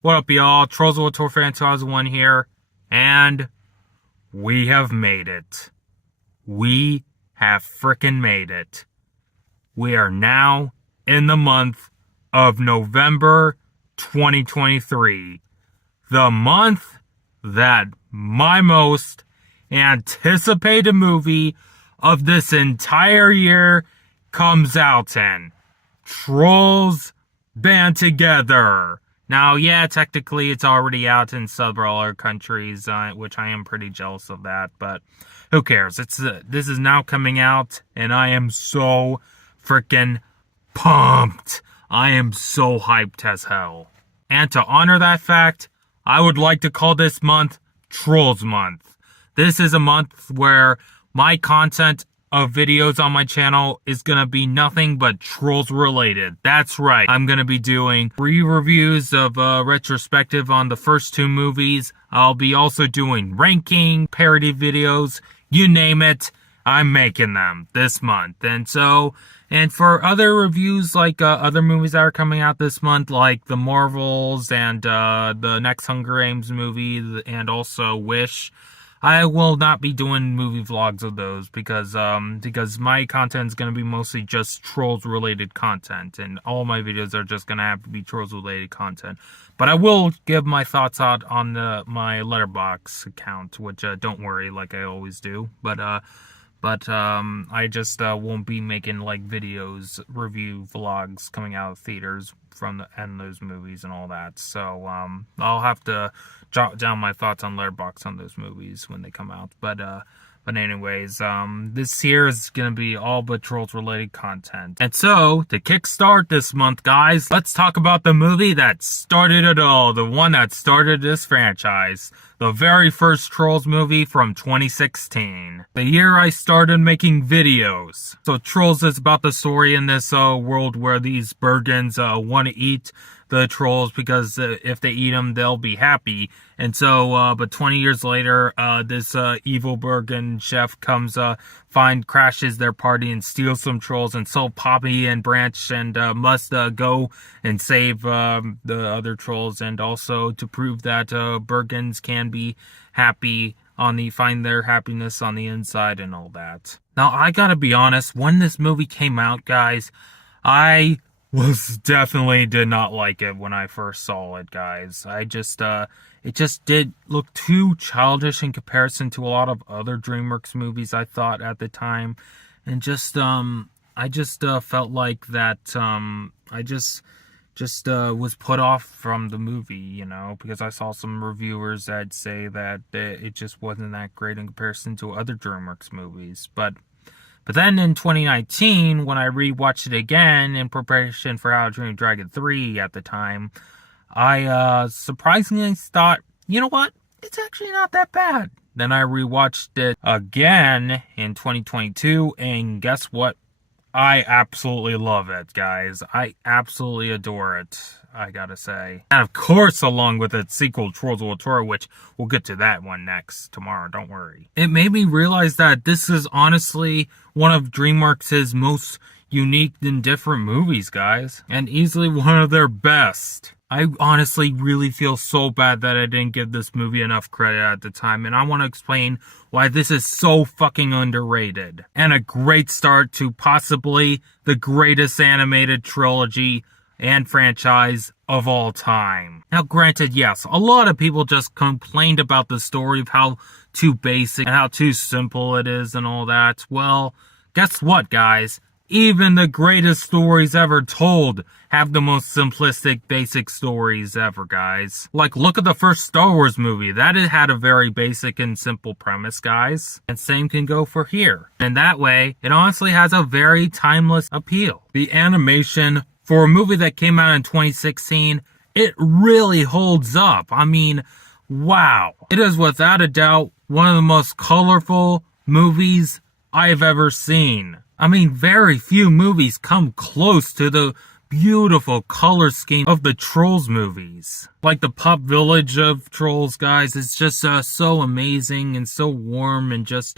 What up, y'all? TBTF2001 here, and we have made it. We have frickin' made it. We are now in the month of November 2023. The month that my most anticipated movie of this entire year comes out in. Trolls Band Together. Now, yeah, technically it's already out in several other countries, which I am pretty jealous of that, but who cares? This is now coming out, and I am so freaking pumped. I am so hyped as hell. And to honor that fact, I would like to call this month Trolls Month. This is a month where my content of videos on my channel is gonna be nothing but Trolls related. That's right. I'm gonna be doing re-reviews of retrospective on the first two movies. I'll be also doing ranking, parody videos, you name it. I'm making them this month. And for other reviews, like other movies that are coming out this month, like The Marvels and the next Hunger Games movie, and also Wish, I will not be doing movie vlogs of those because my content is going to be mostly just Trolls related content, and all my videos are just going to have to be Trolls related content. But I will give my thoughts out on my Letterboxd account, which don't worry, like I always do. But I just won't be making like videos, review vlogs coming out of theaters from those movies and all that. So I'll have to jot down my thoughts on Letterboxd on those movies when they come out. But anyways, this here is gonna be all but Trolls related content. And so to kickstart this month, guys, let's talk about the movie that started it all, the one that started this franchise. The very first Trolls movie from 2016. The year I started making videos. So Trolls is about the story in this world where these Bergens want to eat the trolls because if they eat them, they'll be happy. And so, but 20 years later, this evil Bergen chef crashes their party and steals some trolls. And so Poppy and Branch and must go and save the other trolls, and also to prove that Bergens can be happy find their happiness on the inside and all that. Now, I gotta be honest, when this movie came out, guys, I definitely did not like it when I first saw it, guys. It just did look too childish in comparison to a lot of other DreamWorks movies, I thought, at the time. And I just felt like that, I just was put off from the movie, you know, because I saw some reviewers that say that it just wasn't that great in comparison to other DreamWorks movies. But then in 2019, when I rewatched it again in preparation for How to Train Your Dragon 3 at the time, I surprisingly thought, you know what? It's actually not that bad. Then I rewatched it again in 2022, and guess what? I absolutely love it, guys. I absolutely adore it, I gotta say. And of course, along with its sequel, Trolls World Tour, which we'll get to that one next tomorrow, don't worry. It made me realize that this is honestly one of DreamWorks' most unique and different movies, guys. And easily one of their best. I honestly really feel so bad that I didn't give this movie enough credit at the time, and I want to explain why this is so fucking underrated. And a great start to possibly the greatest animated trilogy and franchise of all time. Now, granted, yes, a lot of people just complained about the story of how too basic and how too simple it is and all that. Well, guess what, guys? Even the greatest stories ever told have the most simplistic, basic stories ever, guys. Like, look at the first Star Wars movie. That had a very basic and simple premise, guys. And same can go for here. And that way, it honestly has a very timeless appeal. The animation for a movie that came out in 2016, it really holds up. I mean, wow. It is without a doubt one of the most colorful movies I've ever seen. I mean, very few movies come close to the beautiful color scheme of the Trolls movies. Like the Pop Village of Trolls, guys, it's just so amazing and so warm and just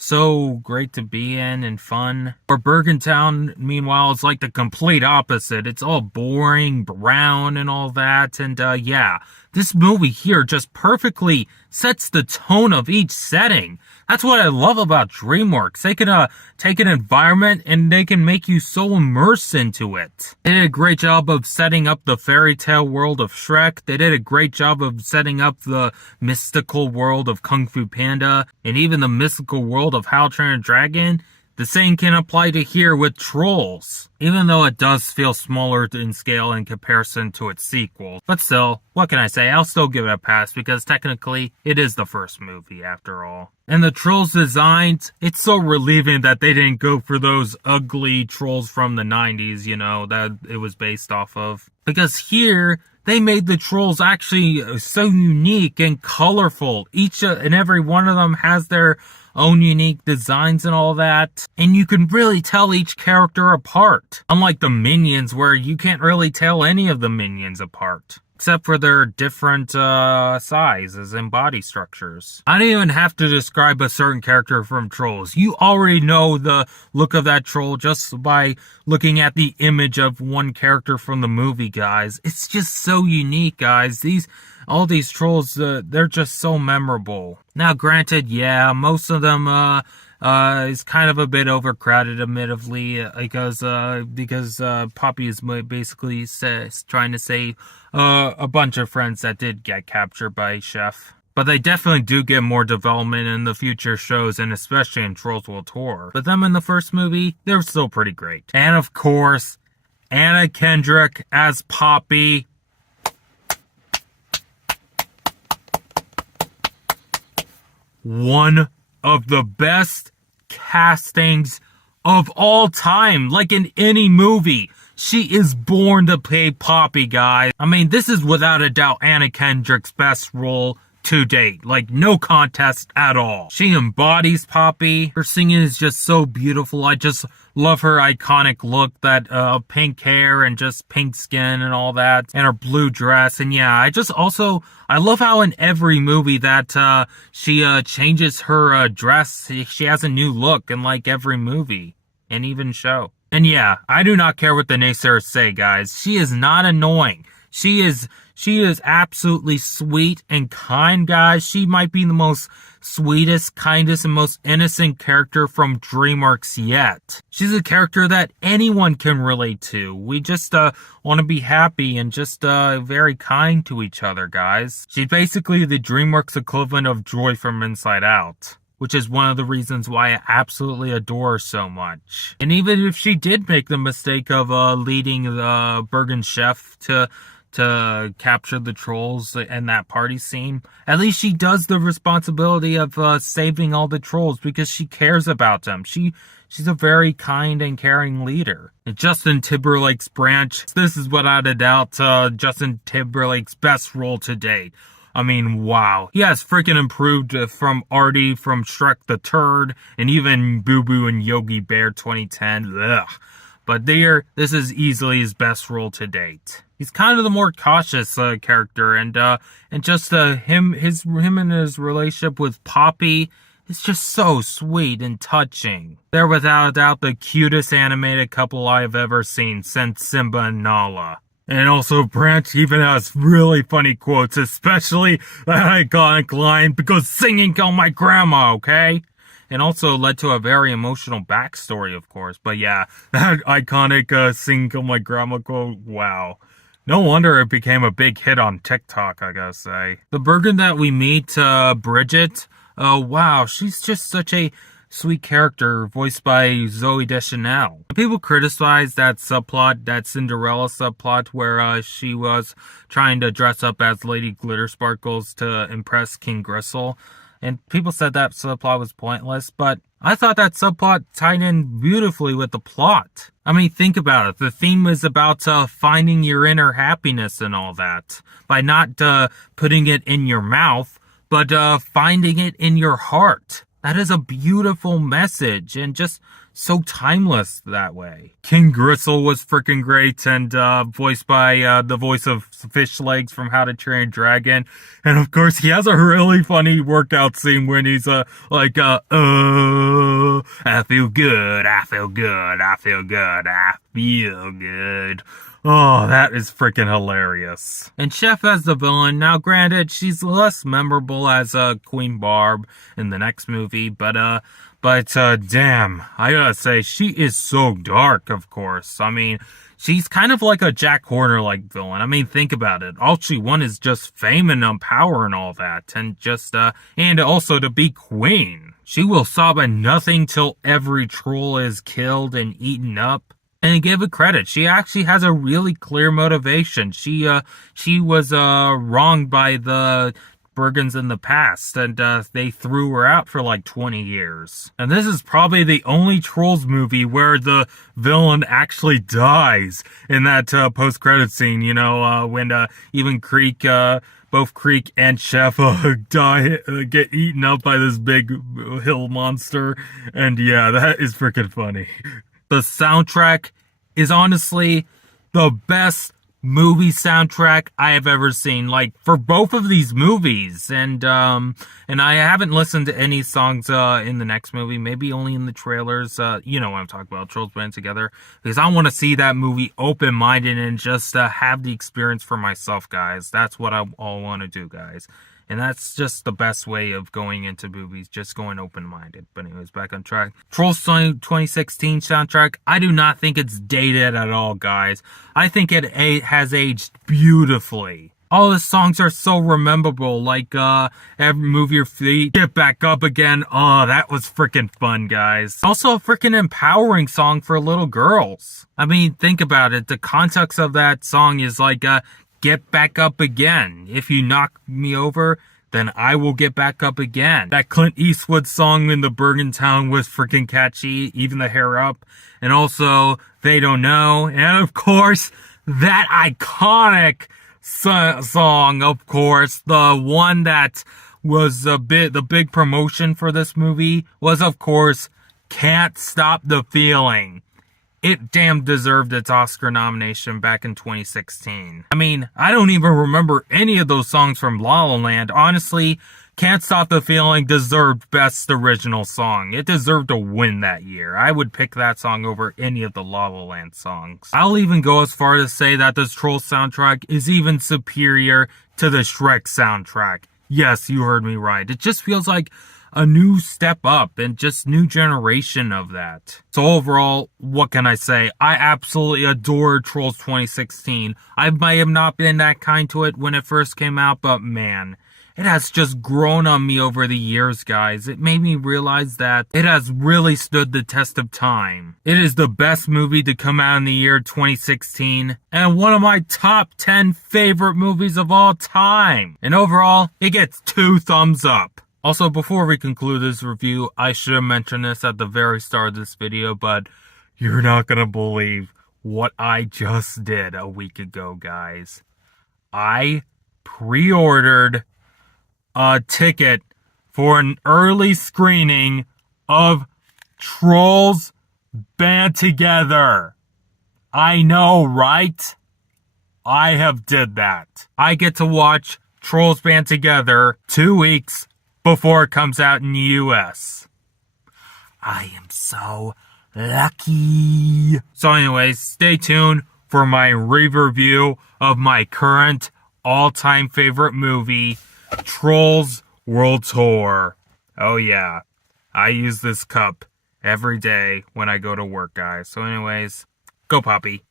so great to be in and fun. Or Bergentown, meanwhile, is like the complete opposite. It's all boring, brown, and all that. And yeah, this movie here just perfectly sets the tone of each setting. That's what I love about DreamWorks. They can take an environment and they can make you so immersed into it. They did a great job of setting up the fairy tale world of Shrek. They did a great job of setting up the mystical world of Kung Fu Panda, and even the mystical world of How to Train a Dragon. The same can apply to here with Trolls, even though it does feel smaller in scale in comparison to its sequel. But still, what can I say? I'll still give it a pass because technically it is the first movie after all. And the Trolls designs, it's so relieving that they didn't go for those ugly Trolls from the 90s, you know, that it was based off of. Because here, they made the Trolls actually so unique and colorful. Each and every one of them has their own unique designs and all that, and you can really tell each character apart. Unlike the Minions, where you can't really tell any of the Minions apart, except for their different sizes and body structures. I don't even have to describe a certain character from Trolls. You already know the look of that troll just by looking at the image of one character from the movie, guys. It's just so unique, guys. All these Trolls, they're just so memorable. Now, granted, yeah, most of them is kind of a bit overcrowded, admittedly, because Poppy is basically trying to save a bunch of friends that did get captured by Chef. But they definitely do get more development in the future shows, and especially in Trolls World Tour. But them in the first movie, they're still pretty great. And of course, Anna Kendrick as Poppy. One of the best castings of all time, like in any movie. She is born to play Poppy, guys. I mean, this is without a doubt Anna Kendrick's best role to date. Like, no contest at all. She embodies Poppy. Her singing is just so beautiful. I just love her iconic look, that pink hair and just pink skin and all that, and her blue dress. And yeah, I love how in every movie that she changes her dress. She has a new look in like every movie and even show. And yeah, I do not care what the naysayers say, guys. She is not annoying. She is absolutely sweet and kind, guys. She might be the most sweetest, kindest, and most innocent character from DreamWorks yet. She's a character that anyone can relate to. We just want to be happy and just very kind to each other, guys. She's basically the DreamWorks equivalent of Joy from Inside Out, which is one of the reasons why I absolutely adore her so much. And even if she did make the mistake of leading the Bergen Chef to capture the Trolls and that party scene, at least she does the responsibility of saving all the Trolls because she cares about them. She's a very kind and caring leader. And Justin Timberlake's branch, this is without a doubt Justin Timberlake's best role to date. I mean, wow. He has freaking improved from Artie, from Shrek the Turd, and even Boo Boo and Yogi Bear 2010. Ugh. But this is easily his best role to date. He's kind of the more cautious character, and just him and his relationship with Poppy is just so sweet and touching. They're without a doubt the cutest animated couple I've ever seen since Simba and Nala. And also, Branch even has really funny quotes, especially that iconic line, because singing killed my grandma, okay? And also led to a very emotional backstory, of course. But yeah, that iconic singing killed my grandma quote, wow. No wonder it became a big hit on TikTok, I gotta say. The Bergen that we meet, Bridget, wow, she's just such a sweet character, voiced by Zoe Deschanel. People criticize that subplot, that Cinderella subplot, where she was trying to dress up as Lady Glittersparkles to impress King Gristle. And people said that subplot was pointless, but I thought that subplot tied in beautifully with the plot. I mean, think about it. The theme is about finding your inner happiness and all that, by not putting it in your mouth, but finding it in your heart. That is a beautiful message, and just so timeless that way. King Gristle was freaking great, and voiced by the voice of Fish Legs from How to Train Your Dragon. And of course, he has a really funny workout scene when he's I feel good, I feel good, I feel good, I feel good. Oh, that is freaking hilarious. And Chef as the villain, now granted, she's less memorable as Queen Barb in the next movie, but damn, I gotta say, she is so dark, of course. I mean, she's kind of like a Jack Horner-like villain. I mean, think about it. All she wants is just fame and power and all that, and just, and also to be queen. She will sob at nothing till every troll is killed and eaten up. And give it credit, she actually has a really clear motivation. She was wronged by the Bergens in the past, and they threw her out for like 20 years. And this is probably the only Trolls movie where the villain actually dies in that post-credit scene, you know, when even Creek, both Creek and Chef get eaten up by this big hill monster. And yeah, that is freaking funny. The soundtrack is honestly the best movie soundtrack I have ever seen, like, for both of these movies. And I haven't listened to any songs in the next movie, maybe only in the trailers. You know what I'm talking about, Trolls Band Together, because I want to see that movie open-minded and just have the experience for myself, guys. That's what I all want to do, guys. And that's just the best way of going into movies, just going open-minded. But anyways, back on track. Trolls 2016 soundtrack, I do not think it's dated at all, guys. I think it has aged beautifully. All the songs are so rememberable, like, Move Your Feet, Get Back Up Again. Oh, that was freaking fun, guys. Also a freaking empowering song for little girls. I mean, think about it. The context of that song is like, get back up again. If you knock me over, then I will get back up again. That Clint Eastwood song in the Bergen Town was freaking catchy. Even the Hair Up. And also, They Don't Know. And of course, that iconic song, of course. The one that was the big promotion for this movie was, of course, Can't Stop the Feeling. It damn deserved its Oscar nomination back in 2016. I mean, I don't even remember any of those songs from La La Land. Honestly, Can't Stop the Feeling deserved Best Original Song. It deserved to win that year. I would pick that song over any of the La La Land songs. I'll even go as far to say that this Trolls soundtrack is even superior to the Shrek soundtrack. Yes, you heard me right. It just feels like a new step up and just new generation of that. So overall, what can I say? I absolutely adore Trolls 2016. I might have not been that kind to it when it first came out, but man, it has just grown on me over the years, guys. It made me realize that it has really stood the test of time. It is the best movie to come out in the year 2016, and one of my top 10 favorite movies of all time. And overall, it gets 2 thumbs up. Also, before we conclude this review, I should have mentioned this at the very start of this video, but you're not gonna believe what I just did a week ago, guys. I pre-ordered a ticket for an early screening of Trolls Band Together. I know, right? I have did that. I get to watch Trolls Band Together 2 weeks before it comes out in the US. I am so lucky. So anyways, stay tuned for my review of my current all-time favorite movie, Trolls World Tour. Oh yeah, I use this cup every day when I go to work, guys. So anyways, go Poppy.